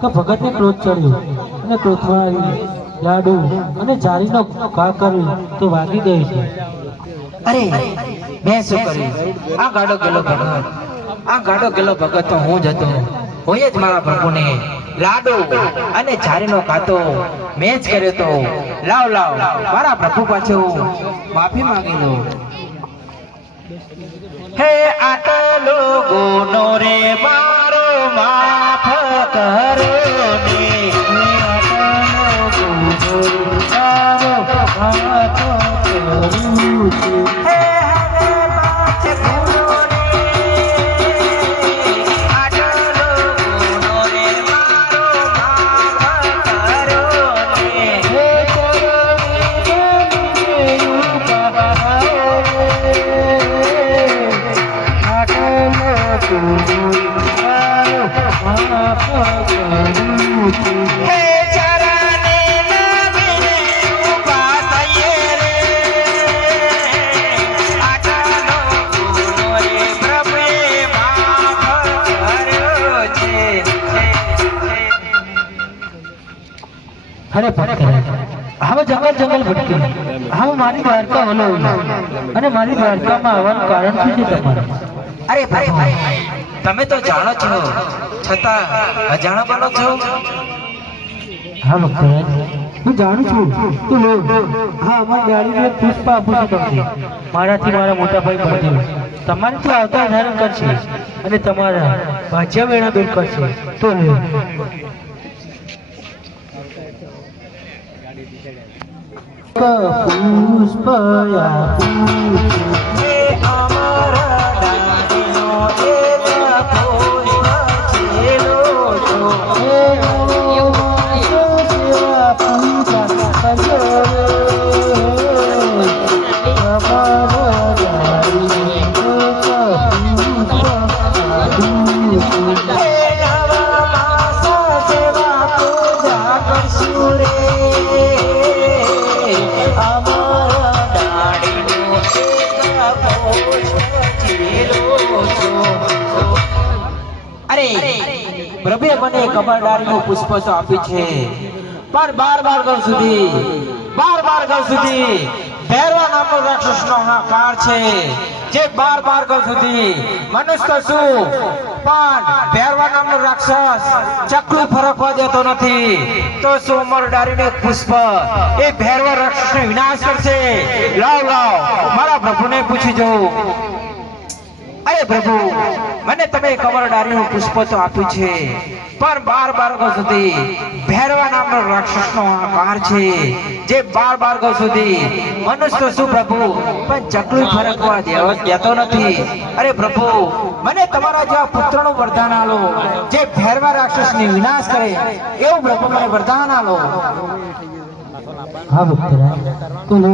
કે ભગતને ક્રોધ ચડ્યો અને ક્રોધમાં આવી લાડુ અને જારીનો ઘા કરી તો વાગી ગઈ છે. અરે મેં શું કર્યું? આ ગાડો ગેલો ભગત તો હું જ હતો. હોય જ મારા પ્રભુને લાડુ અને જારીનો કાતો મેં જ કર્યો તો. લાવ મારા પ્રભુ પાછો માફી માંગી લો. હે આટલો ગુનો રે મારો માફ કરો ને. અરે હવે જંગલ ભટકી હવે મારી દ્વારકા હલો અને મારી દ્વારકામાં આવવાનું કારણ શું છે તમારે? અરે ભાઈ તમે તો જાણો છો છતાં અજાણા બનો છો. હા ભક્તરાજ હું જાણું છું. તું લો હા અમારી ગાડીને પુષ્પ આપું છું તમને. મારાથી મારા મોટા ભાઈ બળદેવ તમારે તો આવતા ધારણ કરશે અને તમારા ભાજ્યા વેણા દૂર કરશે. તો લો પુષ્પ પ્રભુએ મને કમળદારીનું પુષ્પ તો આપ્યું છે પણ બાર ગણ સુધી ભૈરવા નામનો રાક્ષસનો હાકાર છે જે બાર ગણ સુધી મનુષ્ય શું પણ ભૈરવા નામનો રાક્ષસ ચકલું ફરકવા દેતો નથી. તો શું કમળદારીનું પુષ્પ એ ભૈરવા રાક્ષસનો વિનાશ કરશે? લાવ મારા પ્રભુને પૂછી જોઉં. અરે પ્રભુ મને તમે કમળદારીનું પુષ્પ તો આપ્યું છે પણ બાર ગણ સુધી ભૈરવા નામનો રાક્ષસનો આકાર છે જે બાર ગણ સુધી મનુષ્ય શું પ્રભુ પણ ચકલું ફરકવા દેતો નથી. અરે પ્રભુ મને તમારા જેવા પુત્રનું વરદાન આલો જે ભૈરવા રાક્ષસનો વિનાશ કરે એવું પ્રભુ મને વરદાન આલો. હા ભક્તરાજ તો લો